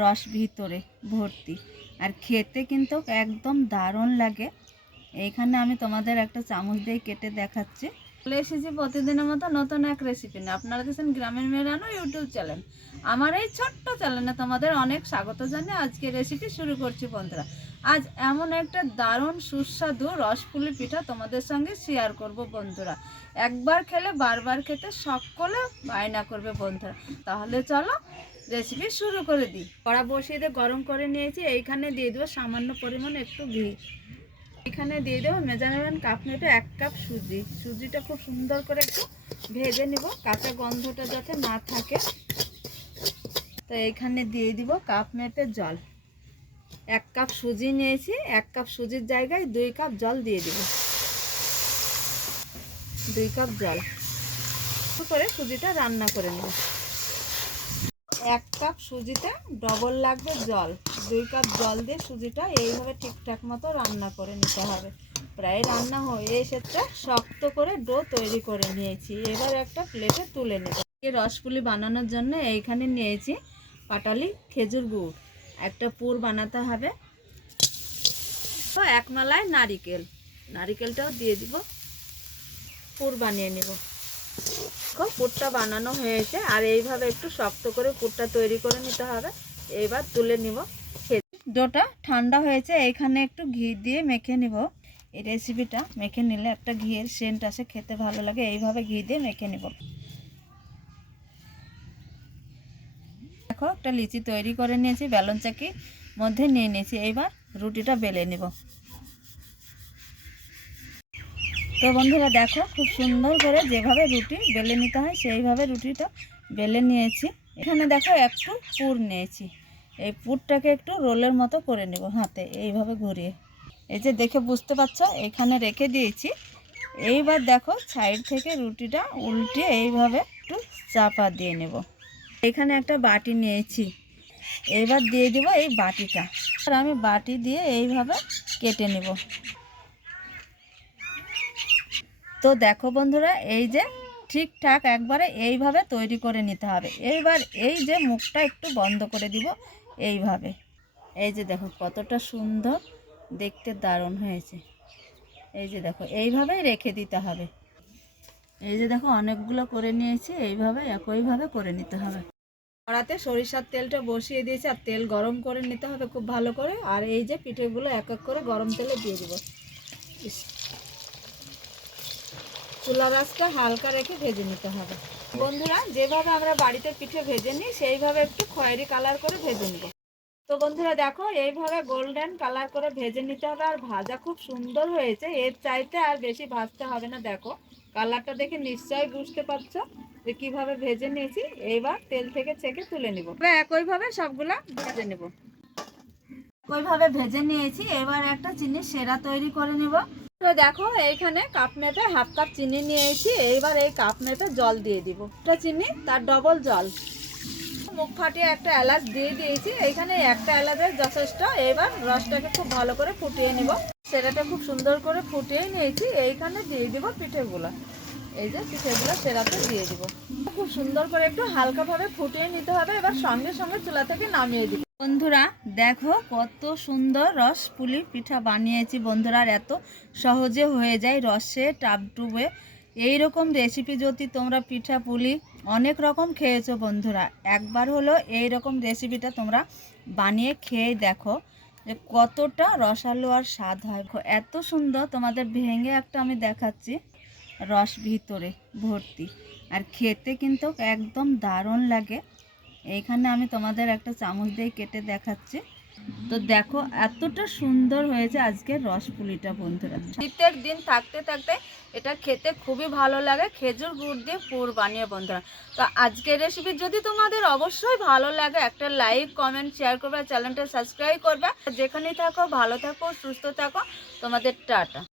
রস ভিতরে ভর্তি, আর খেতে কিন্তু একদম দারুণ লাগে। এইখানে আমি তোমাদের একটা চামচ দিয়ে কেটে দেখাচ্ছি। চলে এসেছি প্রতিদিনের মতো নতুন এক রেসিপি নিয়ে। আপনারা দেখছেন গ্রামের মেয়ে রান্না ইউটিউব চ্যানেল। আমার এই ছোট্ট চ্যানেলে তোমাদের অনেক স্বাগত জানিয়ে আজকে রেসিপি শুরু করছি বন্ধুরা। আজ এমন একটা দারুণ সুস্বাদু রসপুলি পিঠা তোমাদের সঙ্গে শেয়ার করব বন্ধুরা। একবার খেলে বারবার খেতে সকলে বায়না করবে বন্ধুরা। তাহলে চলো রেসিপি শুরু করে দিই। কড়া বসিয়ে দিয়ে গরম করে নিয়েছি। এইখানে দিয়ে দেবো সামান্য পরিমাণ একটু ঘি। এখানে দিয়ে দেবো মেজারমেন্ট কাপ মেপে 1 কাপ সুজি। সুজিটা খুব সুন্দর করে একটু ভেজে নিব, কাঁচা গন্ধটা যাতে না থাকে। তো এইখানে দিয়ে দিব কাপ মেপে জল। 1 কাপ সুজি নিয়েছি, 1 কাপ সুজির জায়গায় 2 কাপ জল দিয়ে দিব। 2 কাপ জল করে সুজিটা রান্না করে নেব। 1 কাপ সুজিতে ডবল লাগবে জল। 2 কাপ জল দিয়ে সুজিটা এইভাবে ঠিকঠাক মতো রান্না করে নিতে হবে। প্রায় রান্না হয়ে এসেছে, শক্ত করে ডো তৈরি করে নিয়েছি। এবার একটা প্লেটে তুলে নেব। এই রসপুলি বানানোর জন্য এইখানে নিয়েছি পাটালি খেজুর গুড়। একটা পুর বানাতে হবে। তো 1 মালাই নারিকেলটাও দিয়ে দিব, পুর বানিয়ে নেব। পুরটা বানানো হয়েছে, আর এইভাবে একটু শক্ত করে পুরটা তৈরি করে নিতে হবে। এবার তুলে নিব। ডোটা ঠান্ডা হয়েছে, এইখানে একটু ঘি দিয়ে মেখে নিব। এই রেসিপিটা মেখে নিলে একটা ঘিয়ের সেন্ট আসে, খেতে ভালো লাগে। এইভাবে ঘি দিয়ে মেখে নিব। দেখো একটা লিচি তৈরি করে নিয়েছি, বেলন চাকি মধ্যে নিয়ে নিয়েছি। এইবার রুটিটা বেলে নিব। তো বন্ধুরা দেখো, খুব সুন্দর করে যেভাবে রুটি বেলে নিতে হয় সেইভাবে রুটিটা বেলে নিয়েছি। এখানে দেখো একটু পুর নিয়েছি। এই পুরটাকে একটু রোলের মতো করে নেব হাতে এইভাবে ঘুরিয়ে। এই যে দেখে বুঝতে পারছো, এখানে রেখে দিয়েছি। এইবার দেখো সাইড থেকে রুটিটা উল্টে এইভাবে একটু চাপা দিয়ে নেব। এখানে একটা বাটি নিয়েছি, এইবার দিয়ে দিব এই বাটিটা। আর আমি বাটি দিয়ে এইভাবে কেটে নেব। তো দেখো বন্ধুরা, এই যে ঠিকঠাক একবারে এইভাবে তৈরি করে নিতে হবে। এইবার এই যে মুখটা একটু বন্ধ করে দিব এইভাবে। এই যে দেখো কতটা সুন্দর দেখতে, দারুণ হয়েছে। এই যে দেখো এইভাবেই রেখে দিতে হবে। এই যে দেখো অনেকগুলো করে নিয়েছি, এইভাবে একইভাবে করে নিতে হবে। কড়াতে সরিষার তেলটা বসিয়ে দিয়েছি, আর তেল গরম করে নিতে হবে খুব ভালো করে। আর এই যে পিঠেগুলো এক এক করে গরম তেলে দিয়ে দিব। চুলা আঁচটা হালকা রেখে ভেজে নিতে হবে বন্ধুরা। যেভাবে আমরা বাড়িতে পিঠে ভেজে নিই সেইভাবে একটু খয়েরি কালার করে ভেজে নিব। তো বন্ধুরা দেখো এইভাবে গোল্ডেন কালার করে ভেজে নিতে হবে। আর ভাজা খুব সুন্দর হয়েছে, এর চাইতে আর বেশি ভাজতে হবে না। দেখো কালারটা দেখে নিশ্চয়ই বুঝতে পারছো যে কিভাবে ভেজে নিয়েছি। এইবার তেল থেকে ছেঁকে তুলে নিব। একইভাবে সবগুলা ভেজে নেব। একইভাবে ভেজে নিয়েছি। এবার একটা চিনির সেরা তৈরি করে নেব। দেখো এইখানে কাপ মেপে 1/2 কাপ চিনি নিয়েছি। এইবার এই কাপ মেপে জল দিয়ে দিব। একটা চিনি তার ডবল জল। মুখ ফাটিয়ে একটা এলাচ দিয়ে দিয়েছি। এইখানে একটা এলাচের যথেষ্ট। এবার রসটাকে খুব ভালো করে ফুটিয়ে নিব। সেরাটা খুব সুন্দর করে ফুটিয়ে নিয়েছি। এইখানে দিয়ে দিব পিঠেগুলো। এই যে পিঠেগুলো সেরাতে দিয়ে দিব। খুব সুন্দর করে একটু হালকাভাবে ফুটিয়ে নিতে হবে। এবার সঙ্গে সঙ্গে চুলা থেকে নামিয়ে দিব। বন্ধুরা দেখো কত সুন্দর রসপুলি পিঠা বানিয়েছি বন্ধুরা। আর এত সহজে হয়ে যায়, রসে টাবটুবে। এইরকম রেসিপি যদি তোমরা পিঠা পুলি অনেক রকম খেয়েছো বন্ধুরা, একবার হলো এইরকম রেসিপিটা তোমরা বানিয়ে খেয়ে দেখো যে কতটা রসালো আর স্বাদ হয়। এত সুন্দর, তোমাদের ভেঙে একটা আমি দেখাচ্ছি। রস ভিতরে ভর্তি, আর খেতে কিন্তু একদম দারুণ লাগে। এইখানে আমি তোমাদের একটা চামচ দিয়ে কেটে দেখাচ্ছি। তো দেখো এতটা সুন্দর হয়েছে আজকের রসপুলিটা বন্ধুরা। শীতের দিন থাকতে থাকতে এটা খেতে খুবই ভালো লাগে, খেজুর গুড় দিয়ে পুর বানিয়ে বন্ধুরা। তো আজকের রেসিপি যদি তোমাদের অবশ্যই ভালো লাগে, একটা লাইক কমেন্ট শেয়ার করবে, চ্যানেলটা সাবস্ক্রাইব করবে। যেখানেই থাকো ভালো থাকো সুস্থ থাকো। তোমাদের টাটা।